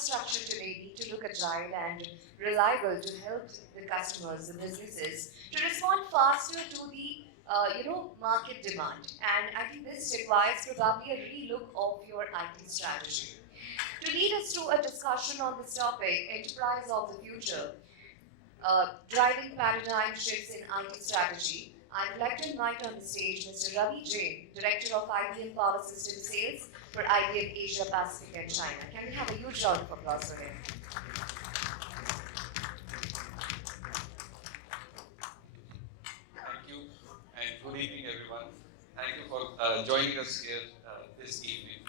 infrastructure today need to look agile and reliable to help the customers, the businesses, to respond faster to the market demand. And I think this requires probably a relook of your IT strategy. To lead us through a discussion on this topic, enterprise of the future, driving paradigm shifts in IT strategy, I would like to invite on the stage Mr. Ravi Jain, Director of IBM Power System Sales for IBM Asia Pacific and China. Can we have a huge round of applause for him? Thank you, and good evening, everyone. Thank you for joining us here this evening.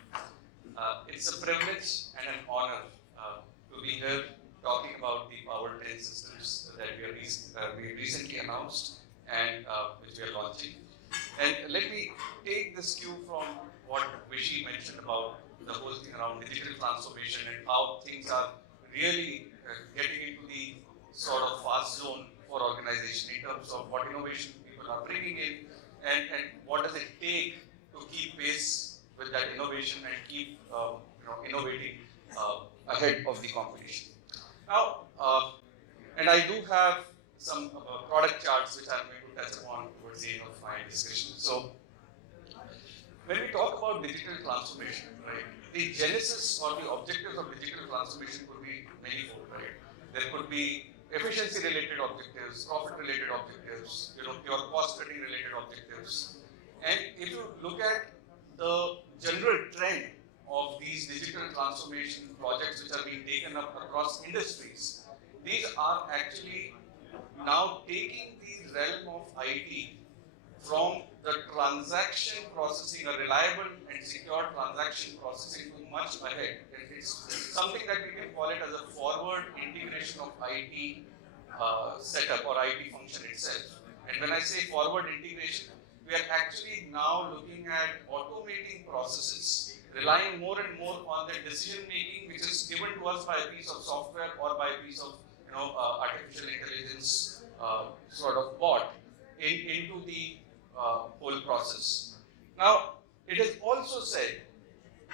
It's a privilege and an honor to be here talking about the Power10 systems that we recently announced and which we are launching. And let me take this cue from what 𝗏𝗍 mentioned about the whole thing around digital transformation and how things are really getting into the sort of fast zone for organization in terms of what innovation people are bringing in and what does it take to keep pace with that innovation and keep innovating ahead of the competition. Now, and I do have some product charts which I'm going to touch upon towards the end of my discussion. So, when we talk about digital transformation, right, the genesis or the objectives of digital transformation could be manifold, right? There could be efficiency-related objectives, profit-related objectives, pure cost-cutting related objectives. And if you look at the general trend of these digital transformation projects which are being taken up across industries, these are actually now taking the realm of IT from the transaction processing, a reliable and secure transaction processing, to much ahead. It's something that we can call it as a forward integration of IT setup or IT function itself. And when I say forward integration, we are actually now looking at automating processes, relying more and more on the decision making which is given to us by a piece of software or by a piece of artificial intelligence sort of bot into the whole process. Now, it is also said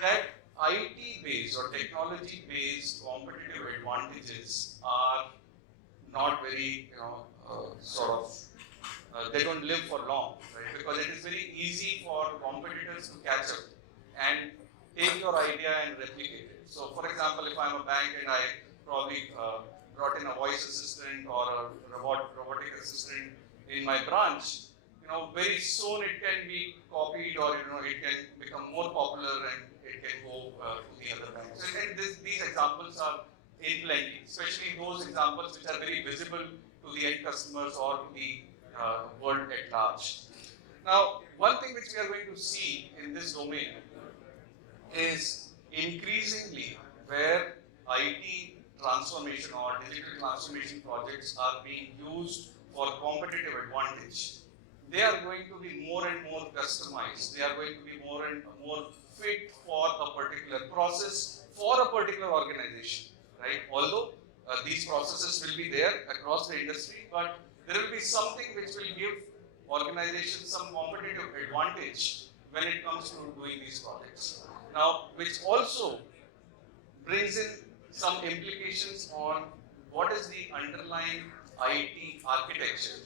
that IT-based or technology-based competitive advantages are not very, they don't live for long, right? Because it is very easy for competitors to catch up and take your idea and replicate it. So, for example, if I'm a bank and I probably brought in a voice assistant or a robotic assistant in my branch, very soon it can be copied or it can become more popular and it can go to the other banks. And these examples are in plenty, especially those examples which are very visible to the end customers or to the world at large. Now, one thing which we are going to see in this domain is increasingly where IT transformation or digital transformation projects are being used for competitive advantage. They are going to be more and more customized. They are going to be more and more fit for a particular process, for a particular organization, right? Although these processes will be there across the industry, but there will be something which will give organizations some competitive advantage when it comes to doing these projects. Now, which also brings in some implications on what is the underlying IT architecture,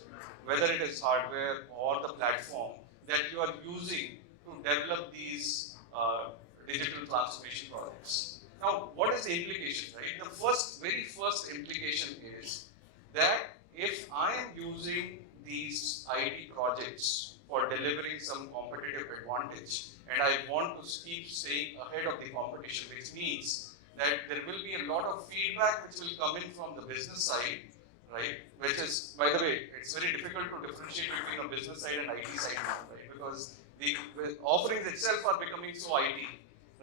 whether it is hardware or the platform that you are using to develop these digital transformation projects. Now, what is the implication, right? The very first implication is that if I am using these IT projects for delivering some competitive advantage and I want to keep staying ahead of the competition, which means that there will be a lot of feedback which will come in from the business side, right? Which is, by the way, it's very difficult to differentiate between a business side and IT side now, right? Because the offerings itself are becoming so IT,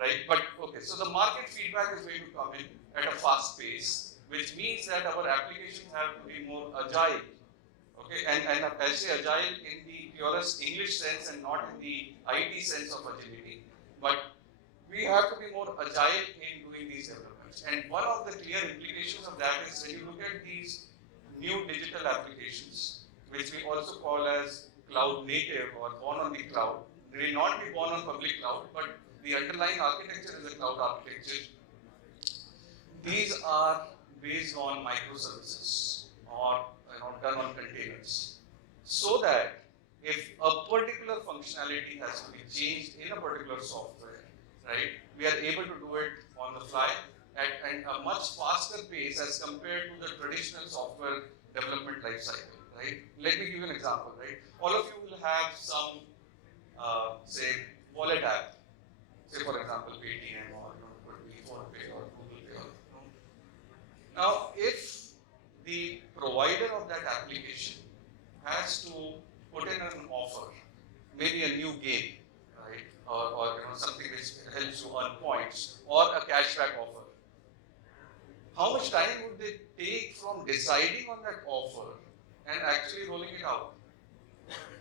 right? But okay, so the market feedback is going to come in at a fast pace, which means that our applications have to be more agile. Okay, and I say agile in the purest English sense and not in the IT sense of agility. But we have to be more agile in doing these developments. And one of the clear implications of that is when you look at these new digital applications, which we also call as cloud native or born on the cloud. They may not be born on public cloud, but the underlying architecture is a cloud architecture. these are based on microservices or done on containers, so that if a particular functionality has to be changed in a particular software, right, we are able to do it on the fly at a much faster pace as compared to the traditional software development life cycle, right? Let me give you an example, right? All of you will have some, say, wallet app, say for example, Paytm or could be PhonePe or Google Pay or Now, if the provider of that application has to put in an offer, maybe a new game, right, or something which helps you earn points, or a cashback offer, how much time would they take from deciding on that offer and actually rolling it out?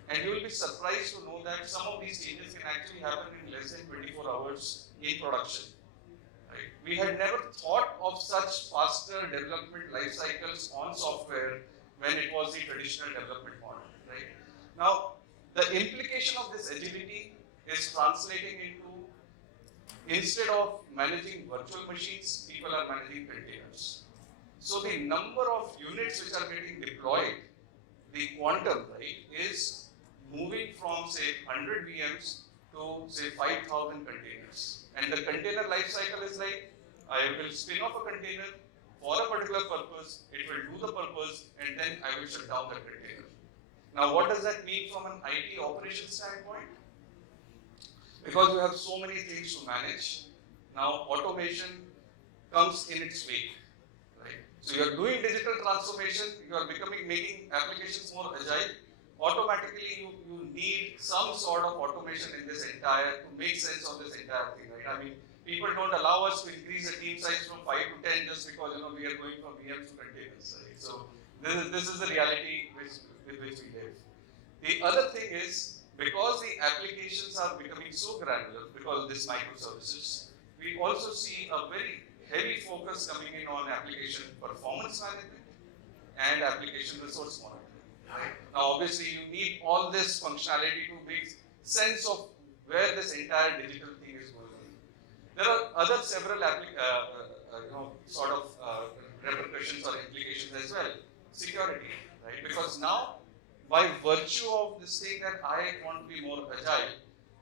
And you will be surprised to know that some of these changes can actually happen in less than 24 hours in production. Right? We had never thought of such faster development life cycles on software when it was the traditional development model. Right? Now, the implication of this agility is translating into, instead of managing virtual machines, people are managing containers. So the number of units which are getting deployed, the quantum, right, is moving from say 100 VMs to say 5,000 containers. And the container life cycle is like, I will spin off a container for a particular purpose, it will do the purpose, and then I will shut down the container. Now, what does that mean from an IT operations standpoint? Because you have so many things to manage, now automation comes in its wake, right? So you are doing digital transformation, you are making applications more agile. Automatically, you need some sort of automation in this entire, to make sense of this entire thing, right? I mean, people don't allow us to increase the team size from 5 to 10 just because we are going from VMs to containers, right? So this is the reality with which we live. The other thing is, because the applications are becoming so granular because of these microservices, we also see a very heavy focus coming in on application performance management and application resource monitoring. Right? Now, obviously, you need all this functionality to make sense of where this entire digital thing is going. There are other several sort of repercussions or implications as well. Security, right? Because now, by virtue of this thing that I want to be more agile,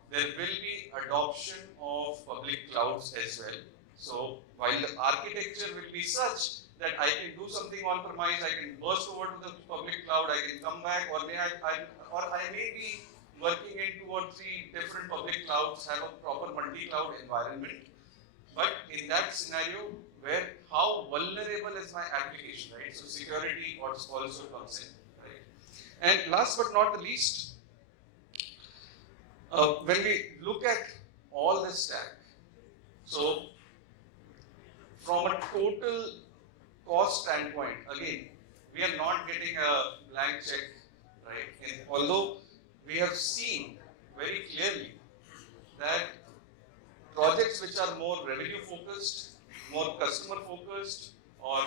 there will be adoption of public clouds as well. So while the architecture will be such that I can do something on premise, I can burst over to the public cloud, I can come back, or I may be working in 2 or 3 different public clouds, have a proper multi-cloud environment. But in that scenario, where how vulnerable is my application, right? So security also comes in. And last but not the least, when we look at all this stack, so from a total cost standpoint, again, we are not getting a blank check, right? And although we have seen very clearly that projects which are more revenue focused, more customer focused, or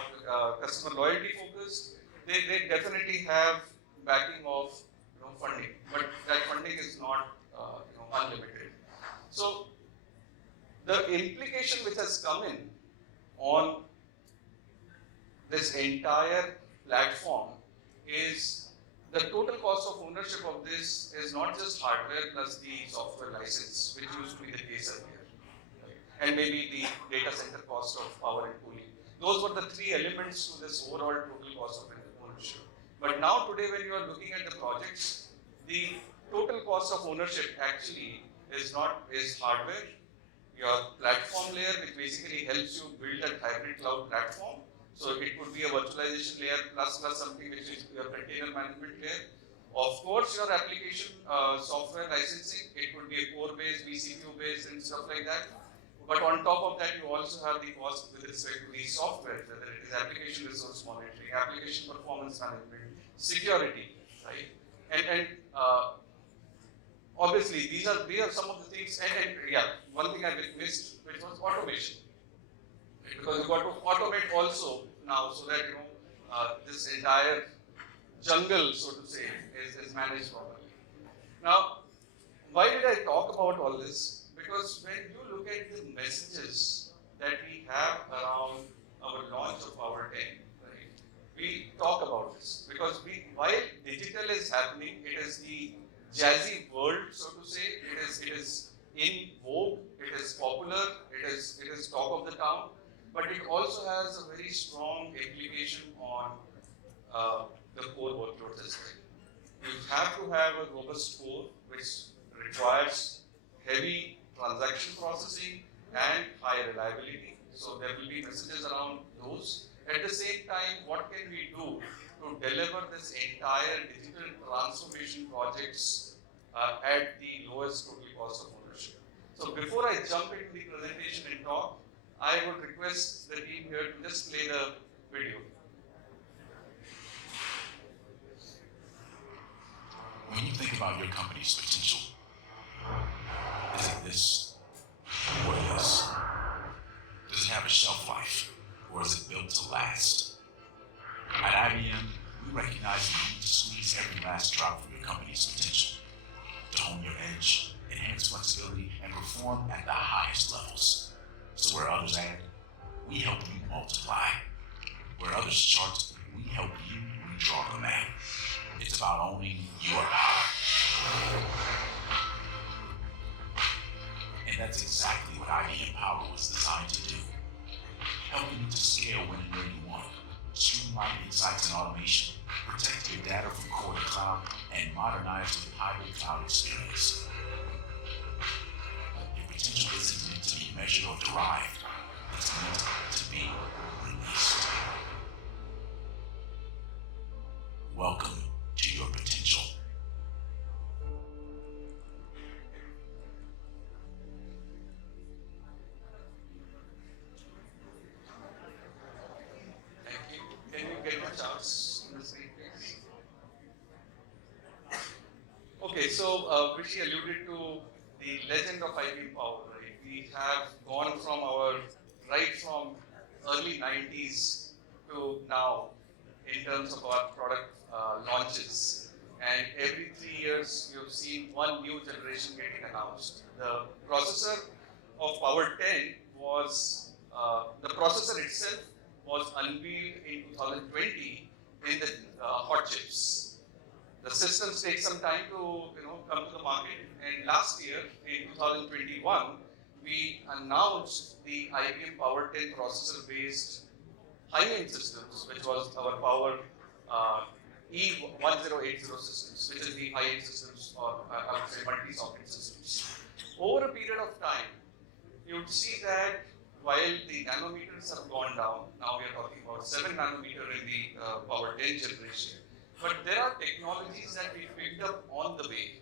customer loyalty focused, they definitely have backing of funding, but that funding is not unlimited. So the implication which has come in on this entire platform is the total cost of ownership of this is not just hardware plus the software license, which used to be the case earlier, right? And maybe the data center cost of power and cooling. Those were the 3 elements to this overall total cost of ownership. But now today when you are looking at the projects, the total cost of ownership actually is hardware, your platform layer, which basically helps you build a hybrid cloud platform. So it could be a virtualization layer plus something which is your container management layer. Of course, your application software licensing, it could be a core-based, vCPU-based and stuff like that. But on top of that, you also have the cost with respect to the software, whether it is application resource monitoring, application performance management, security, right? And obviously, these are some of the things. And yeah, one thing I missed, which was automation, right? Because you got to automate also now, so that this entire jungle, so to say, is managed properly. Now, why did I talk about all this? Because when you look at the messages that we have around our launch of Power10, right, we talk about this because while digital is happening, it is the jazzy world, so to say. It is in vogue. It is popular. It is talk of the town. But it also has a very strong implication on the core workloads as well. You have to have a robust core which requires heavy transaction processing and high reliability. So there will be messages around those. At the same time, what can we do to deliver this entire digital transformation projects at the lowest total cost of ownership? So before I jump into the presentation and talk, I would request the team here to just play the video. When you think about your company's potential, is it this or this? Does it have a shelf life, or is it built to last? At IBM, we recognize the need to squeeze every last drop from your company's potential, to hone your edge, enhance flexibility, and perform at the highest levels. So where others add, we help you multiply. Where others chart, we help you redraw the map. It's about owning your power. And that's exactly what IBM Power was designed to do. Helping you to scale when and where you want, streamline insights and automation, protect your data from core to cloud, and modernize with hybrid cloud experience. Your potential isn't meant to be measured or derived. It's meant to be released. Welcome to your potential. Thank you. Can you get the charts on the screen, please? Okay, so 𝗶𝗫 alluded to the legend of IBM Power, right? We have gone from right from early 90s to now in terms of our product launches. And every 3 years, you've seen one new generation getting announced. The processor of Power10 was, the processor itself was unveiled in 2020 in the hot chips. The systems take some time to come to the market, and last year in 2021 we announced the IBM Power10 processor-based high-end systems, which was our Power 𝗃𝗏𝗏 systems, which is the high-end systems, or I would say multi-socket systems. Over a period of time, you'd see that while the nanometers have gone down, now we are talking about 7 nanometer in the Power10 generation, but there are technologies that we picked up on the way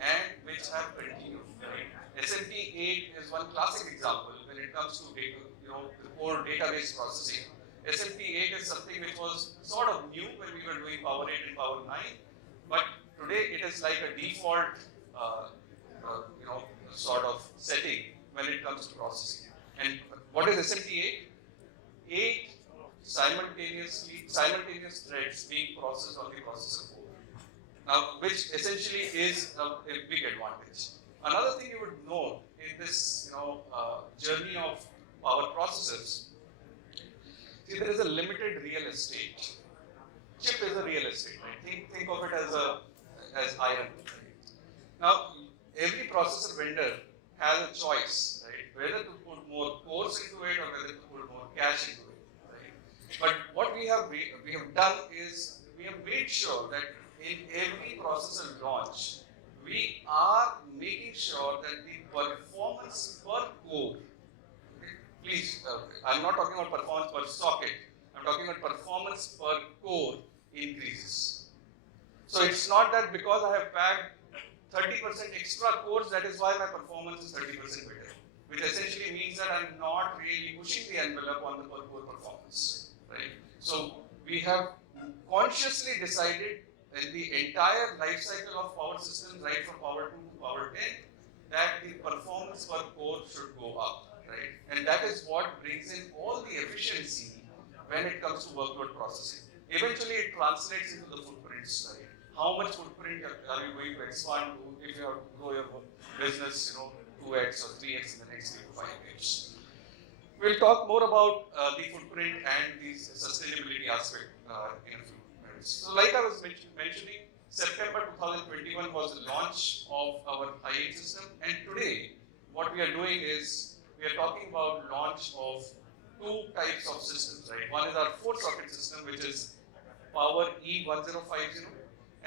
and which have continued. Right? SMT8 is one classic example when it comes to data, the core database processing. SMT8 is something which was sort of new when we were doing Power 8 and Power 9, but today it is like a default, sort of setting when it comes to processing. And what is SMT8? 8 simultaneous threads being processed on the processor core. Now, which essentially is a big advantage. Another thing you would know in this, journey of power processors, see, there is a limited real estate. Chip is a real estate, right? Think of it as iron. Right? Now, every processor vendor has a choice, right? Whether to put more cores into it or whether to put more cache into it, right? But what we have done is we have made sure that in every processor launch, we are making sure that the performance per core, please, I'm not talking about performance per socket, I'm talking about performance per core increases. So it's not that because I have packed 30% extra cores, that is why my performance is 30% better, which essentially means that I'm not really pushing the envelope on the per core performance, right? So we have consciously decided in the entire life cycle of power systems, right from Power 2 to Power 10, that the performance per core should go up, right? And that is what brings in all the efficiency when it comes to workload processing. Eventually, it translates into the footprints, right? How much footprint are you going to expand to if you have to grow your business, 2x or 3x in the next 3 to 5 years? We'll talk more about the footprint and the sustainability aspect in a few minutes. So like I was mentioning, September 2021 was the launch of our I8 system, and today what we are doing is we are talking about launch of two types of systems, right? One is our 4-socket system, which is 𝗃𝗏𝗍𝗪,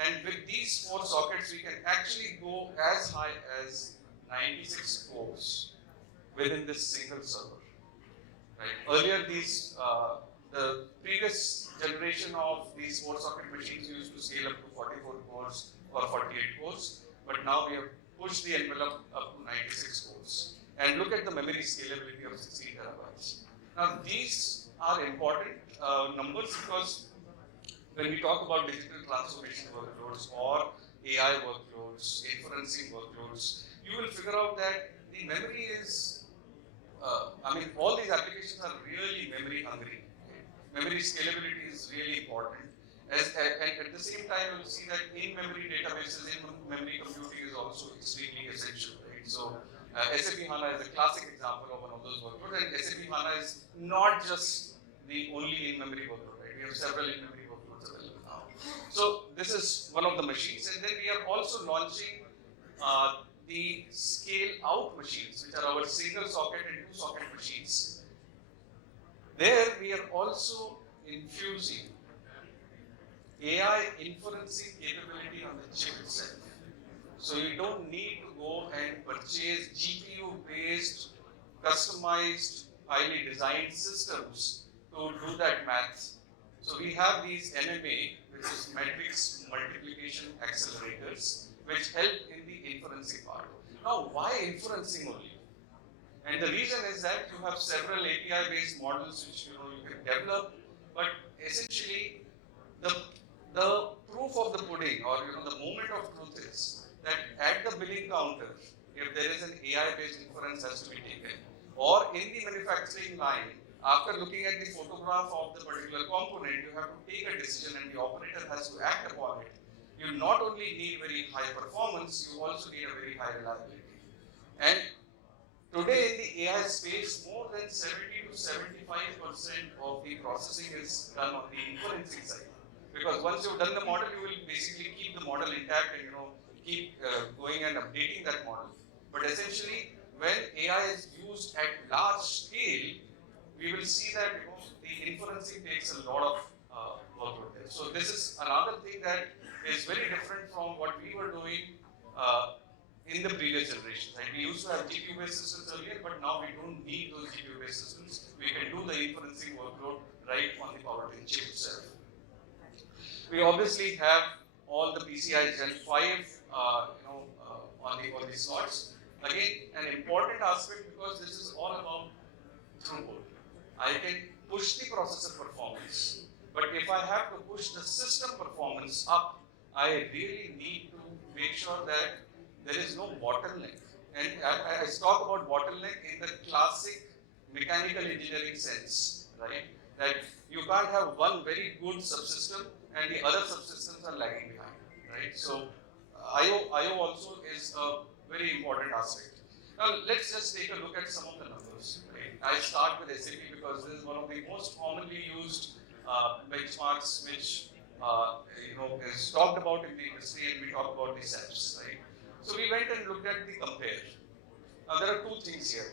and with these 4 sockets we can actually go as high as 96 cores within this single server. Right. Earlier, the previous generation of these 4-socket machines used to scale up to 44 cores or 48 cores, but now we have pushed the envelope up to 96 cores. And look at the memory scalability of 16 terabytes. Now, these are important numbers because when we talk about digital transformation workloads or AI workloads, inferencing workloads, you will figure out that the memory is all these applications are really memory hungry. Memory scalability is really important. And at the same time, you'll see that in-memory databases, in-memory computing is also extremely essential, right? So, SAP HANA is a classic example of one of those workloads, and SAP HANA is not just the only in-memory workload, right? We have several in-memory workloads available now. So, this is one of the machines, and then we are also launching the scale-out machines, which are our single-socket and 2-socket machines. There, we are also infusing AI inferencing capability on the chip itself. So you don't need to go and purchase GPU-based, customized, highly designed systems to do that math. So we have these MMA, which is matrix multiplication accelerators, which help in the inferencing part. Now, why inferencing only? And the reason is that you have several API-based models which you can develop, but essentially the proof of the pudding, or the moment of truth is that at the billing counter, if there is an AI-based inference has to be taken, or in the manufacturing line, after looking at the photograph of the particular component, you have to take a decision and the operator has to act upon it. You not only need very high performance, you also need a very high reliability. And today in the AI space, more than 70 to 75% of the processing is done on the inferencing side. Because once you've done the model, you will basically keep the model intact and keep going and updating that model. But essentially, when AI is used at large scale, we will see that the inferencing takes a lot of workload there. So this is another thing that is very different from what we were doing in the previous generations. Right? We used to have GPU-based systems earlier, but now we don't need those GPU-based systems. We can do the inferencing workload right on the Power10 chip itself. We obviously have all the PCI Gen 5 on the slots. Again, an important aspect because this is all about throughput. I can push the processor performance, but if I have to push the system performance up, I really need to make sure that there is no bottleneck. And I talk about bottleneck in the classic mechanical engineering sense, right? That you can't have one very good subsystem and the other subsystems are lagging behind, right? So IO also is a very important aspect. Now let's just take a look at some of the numbers. Right? I start with SAP because this is one of the most commonly used benchmarks which is talked about in the industry, and we talk about the SAPs, right? So we went and looked at the compare. Now there are two things here.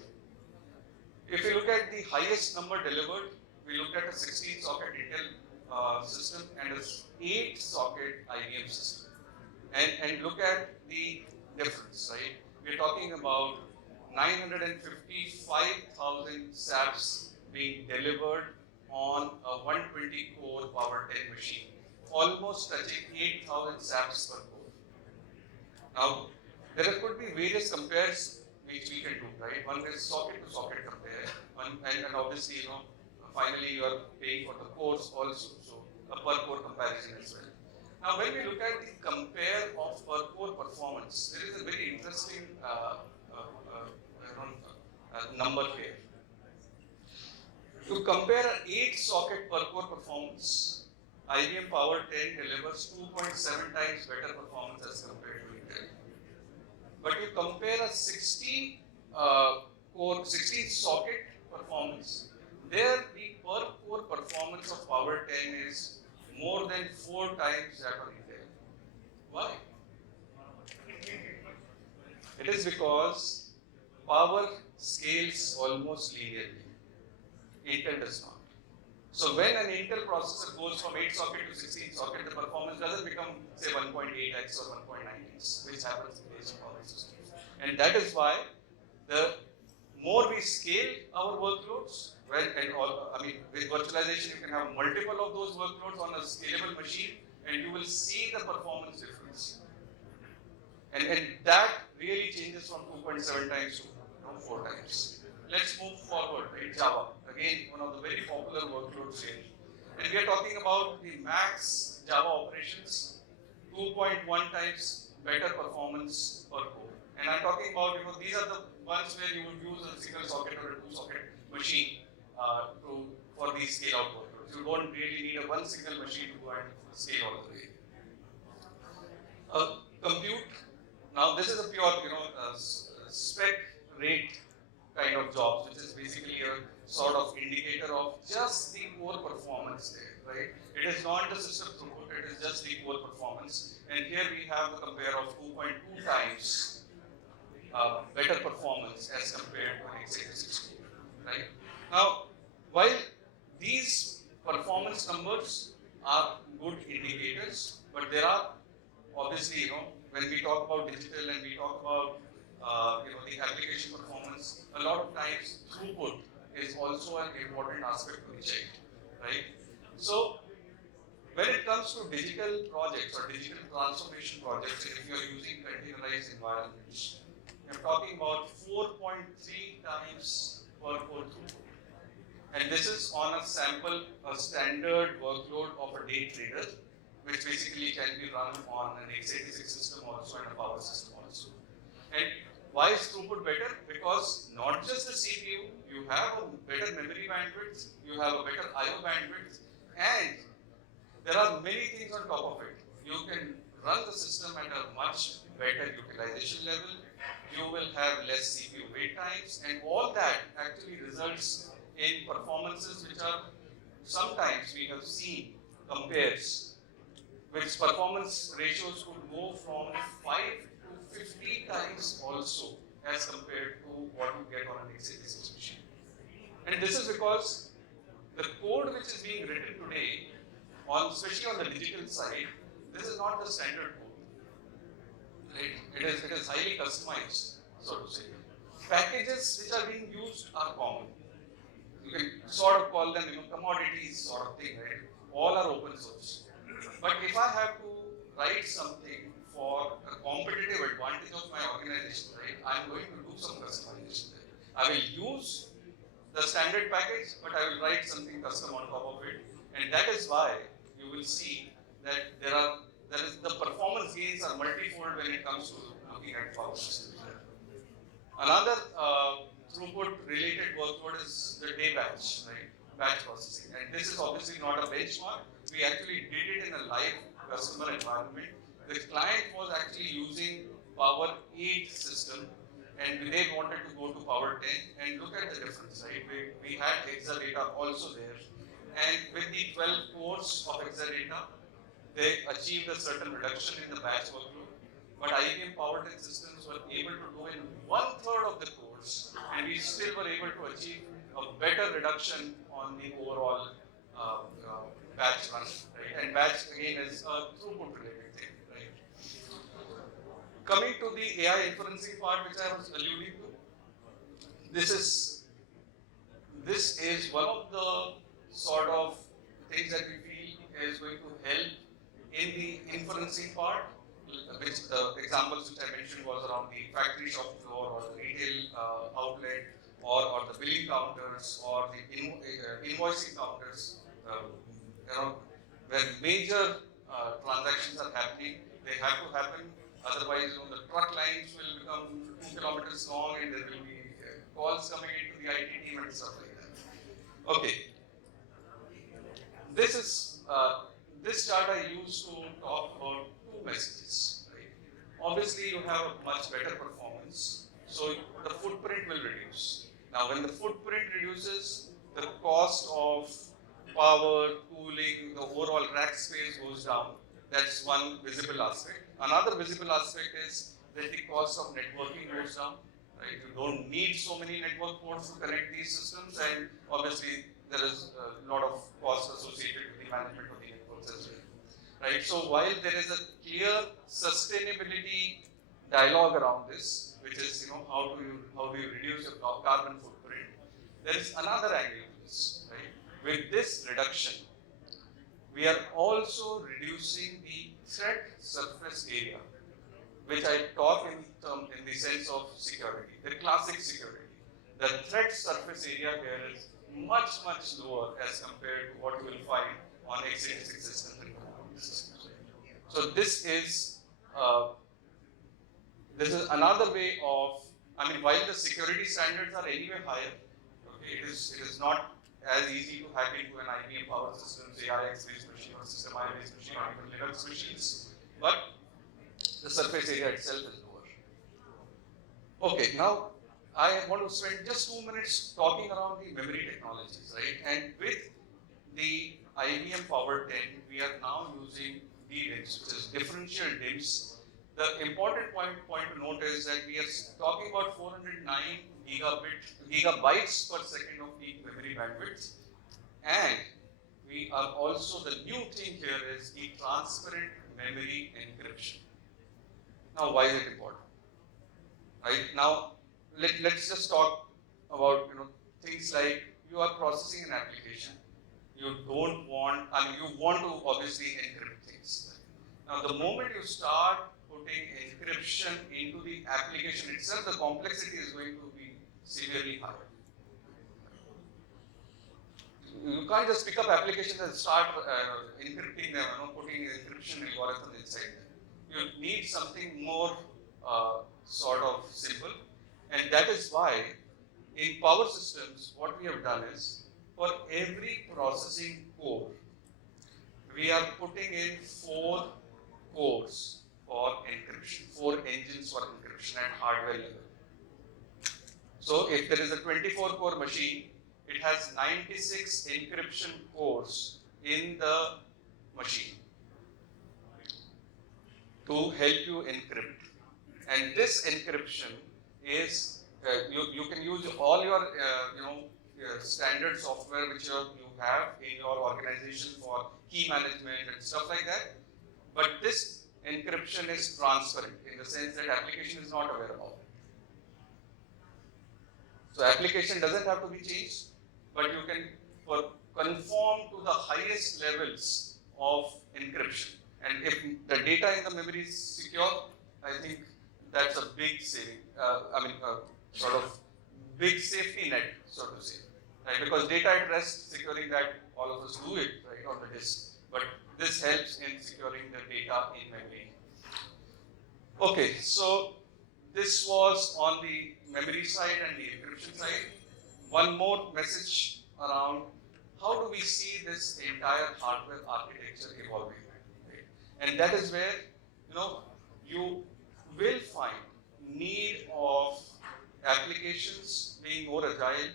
If you look at the highest number delivered, we looked at a 16-socket Intel system and a 8-socket IBM system. And look at the difference, right? We're talking about 955,000 SAPs being delivered on a 120-core Power10 machine, almost touching 8,000 SAPs per core. Now, there could be various compares which we can do, right? One is socket-to-socket compare, and obviously, finally you are paying for the cores also, so a per-core comparison as well. Now, when we look at the compare of per-core performance, there is a very interesting number here. To compare an 8-socket per-core performance, IBM Power10 delivers 2.7 times better performance as compared to Intel. But you compare a 16-socket performance, there the per core performance of Power10 is more than 4 times that of Intel. Why? It is because power scales almost linearly. Intel does not. So when an Intel processor goes from 8 socket to 16 socket, the performance doesn't become say 1.8x or 1.9x, which happens in basic power systems. And that is why the more we scale our workloads, with virtualization you can have multiple of those workloads on a scalable machine, and you will see the performance difference. And that really changes from 2.7 times to 4 times. Let's move forward, right? Java, again, one of the very popular workloads here. And we are talking about the max Java operations, 2.1 times better performance per core. And I'm talking about, these are the ones where you would use a single socket or a 2-socket machine for these scale out workloads. You don't really need a one single machine to go and scale all the way. Compute. Now this is a pure, spec rate kind of jobs, which is basically a sort of indicator of just the core performance there, right? It is not the system throughput, it is just the core performance. And here we have the compare of 2.2 times better performance as compared to an x86 core, right? Now, while these performance numbers are good indicators, but there are obviously, when we talk about digital and we talk about the application performance, a lot of times throughput is also an important aspect to be checked, right? So when it comes to digital projects or digital transformation projects, if you are using containerized environments, I'm talking about 4.3 times per core throughput. And this is on a standard workload of a day trader, which basically can be run on an x86 system also and a power system also. And why is throughput better? Because not just the CPU, you have a better memory bandwidth, you have a better IO bandwidth, and there are many things on top of it. You can run the system at a much better utilization level, you will have less CPU wait times, and all that actually results in performances which are sometimes we have seen compares, which performance ratios could go from 5 to 50 times also as compared to what you get on an x86 machine. And this is because the code which is being written today, especially on the digital side, this is not the standard code. Right? It is highly customized, so to say. Packages which are being used are common. You can sort of call them commodities sort of thing, right? All are open source. But if I have to write something for a competitive advantage of my organization, right, I'm going to do some customization there. I will use the standard package, but I will write something custom on top of it. And that is why you will see that the performance gains are multifold when it comes to looking at power systems. Another throughput related workload is the day batch, right? Batch processing. And this is obviously not a benchmark. We actually did it in a live customer environment. The client was actually using Power8 system, and they wanted to go to Power10, and look at the difference, right? We had 𝗪𝗂𝗍 also there, and with the 12 cores of 𝗪𝗂𝗍, they achieved a certain reduction in the batch workload, but IBM Power10 systems were able to do in 1/3 of the cores, and we still were able to achieve a better reduction on the overall batch run, right? And batch again is a throughput related thing, right? Coming to the AI inferencing part, which I was alluding to, this is one of the sort of things that we feel is going to help in the inferencing part, which the examples which I mentioned was around the factory shop floor or the retail outlet or the billing counters or the invoicing counters, where major transactions are happening. They have to happen, otherwise the truck lines will become 2 kilometers long and there will be calls coming into the IT team and stuff like that. Okay, this chart I used to talk about 2 messages. Right? Obviously, you have a much better performance, so the footprint will reduce. Now, when the footprint reduces, the cost of power, cooling, the overall rack space goes down. That's one visible aspect. Another visible aspect is that the cost of networking goes down. Right? You don't need so many network ports to connect these systems, and obviously there is a lot of cost associated with the management of the networks as well. Right? So while there is a clear sustainability dialogue around this, which is how do you reduce your carbon footprint, there is another angle to this. Right? With this reduction, we are also reducing the threat surface area, which I talk in the sense of security, the classic security. The threat surface area here is much lower as compared to what you will find on x86 systems and computer systems. So this is another way of, while the security standards are anyway higher, okay, it is not as easy to hack into an IBM Power Systems, AIX-based machine or 𝗃𝗵𝗲-based machine or even Linux machines, but the surface area itself is lower. Okay, now I want to spend just 2 minutes talking around the memory technologies, right? And with the IBM Power10, we are now using DIMMs, which is differential DIMMs. The important point to note is that we are talking about 409 gigabytes per second of peak memory bandwidth, and we are also, the new thing here is the transparent memory encryption. Now, why is it important? Right now, let's just talk about things like you are processing an application. You don't want, you want to obviously encrypt things. Now, the moment you start putting encryption into the application itself, the complexity is going to be severely higher. You can't just pick up applications and start encrypting them, putting encryption algorithms inside them. You need something more sort of simple, and that is why in power systems, what we have done is, for every processing core, we are putting in 4 cores for encryption, 4 engines for encryption at hardware level. So if there is a 24-core machine, it has 96 encryption cores in the machine to help you encrypt. And this encryption is, you can use all your your standard software which you have in your organization for key management and stuff like that. But this encryption is transparent in the sense that application is not aware of it. So application doesn't have to be changed, but you can conform to the highest levels of encryption. And if the data in the memory is secure, I think that's a big saving. Sort of big safety net, so to say, right? Because data at rest, securing that, all of us do it, right, on the disk. But this helps in securing the data in memory. Okay, so this was on the memory side and the encryption side. One more message around how do we see this entire hardware architecture evolving, right? And that is where you will find need of applications being more agile,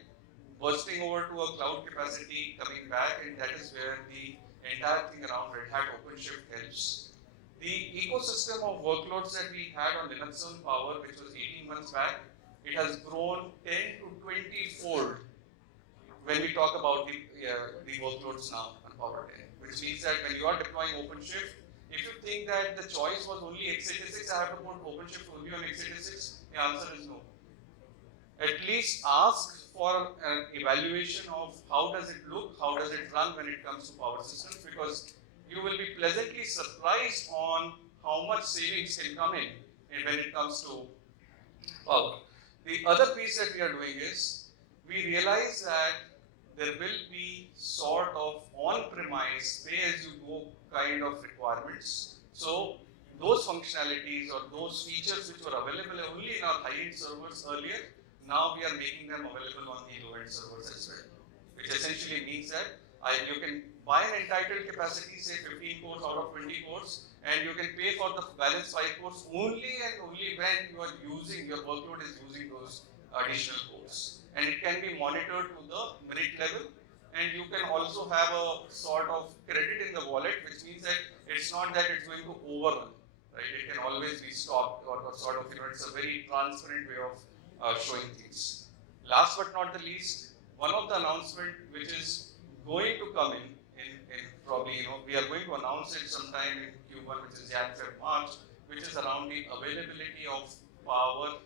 bursting over to a cloud capacity, coming back, and that is where the entire thing around Red Hat OpenShift helps. The ecosystem of workloads that we had on Linux on Power, which was 18 months back, it has grown 10 to 20-fold when we talk about the workloads now on Power10, which means that when you are deploying OpenShift, if you think that the choice was only x86, I have to put OpenShift only on x86, the answer is no. At least ask for an evaluation of how does it look, how does it run when it comes to power systems, because you will be pleasantly surprised on how much savings can come in when it comes to power. The other piece that we are doing is, we realize that there will be sort of on-premise, pay-as-you-go kind of requirements. So those functionalities or those features which were available only in our high-end servers earlier, now we are making them available on the low-end servers as well, which essentially means that you can buy an entitled capacity, say 15 cores out of 20 cores, and you can pay for the balance 5 cores only and only when you are using, your workload is using those additional codes. And it can be monitored to the minute level, and you can also have a sort of credit in the wallet, which means that it's not that it's going to overrun, right? It can always be stopped or sort of, it's a very transparent way of showing things. Last but not the least, one of the announcement which is going to come in probably, we are going to announce it sometime in Q1, which is Jan, Feb, March, which is around the availability of Power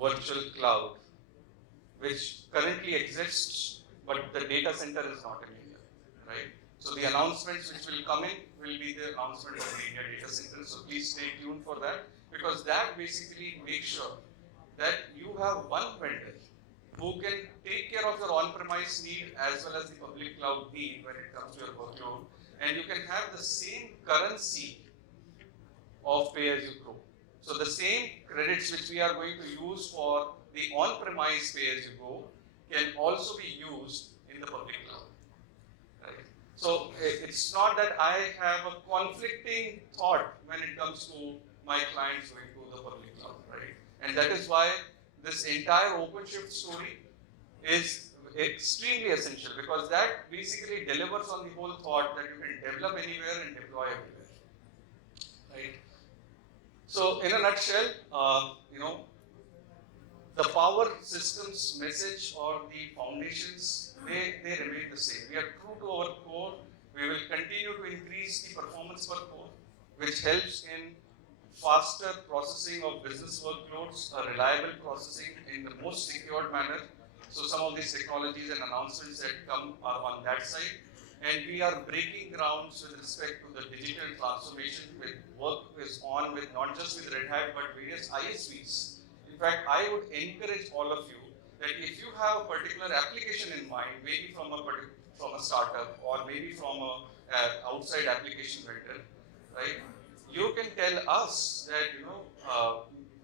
virtual cloud, which currently exists, but the data center is not in India, right? So the announcements which will come in will be the announcement of the India data center. So please stay tuned for that, because that basically makes sure that you have one vendor who can take care of your on-premise need as well as the public cloud need when it comes to your workload, and you can have the same currency of pay-as-you-grow. So the same credits which we are going to use for the on-premise pay-as-you-go can also be used in the public cloud. Right? So it's not that I have a conflicting thought when it comes to my clients going to the public cloud, right? And that is why this entire OpenShift story is extremely essential, because that basically delivers on the whole thought that you can develop anywhere and deploy everywhere, right? So in a nutshell, the power systems message or the foundations, they remain the same. We are true to our core. We will continue to increase the performance per core, which helps in faster processing of business workloads, a reliable processing in the most secured manner. So some of these technologies and announcements that come are on that side. And we are breaking grounds with respect to the digital transformation. With work is on with not just with Red Hat, but various ISVs. In fact, I would encourage all of you that if you have a particular application in mind, maybe from a startup or maybe from an outside application vendor, right? You can tell us that,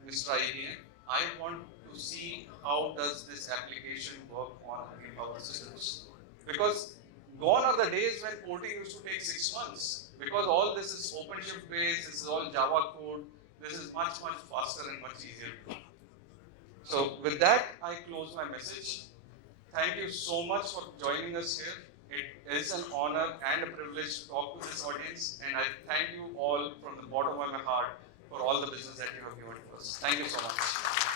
Mr. IBM, I want to see how does this application work on our systems. Because gone are the days when porting used to take 6 months. Because all this is OpenShift based, this is all Java code, this is much, much faster and much easier to do. So with that, I close my message. Thank you so much for joining us here. It is an honor and a privilege to talk to this audience, and I thank you all from the bottom of my heart for all the business that you have given to us. Thank you so much.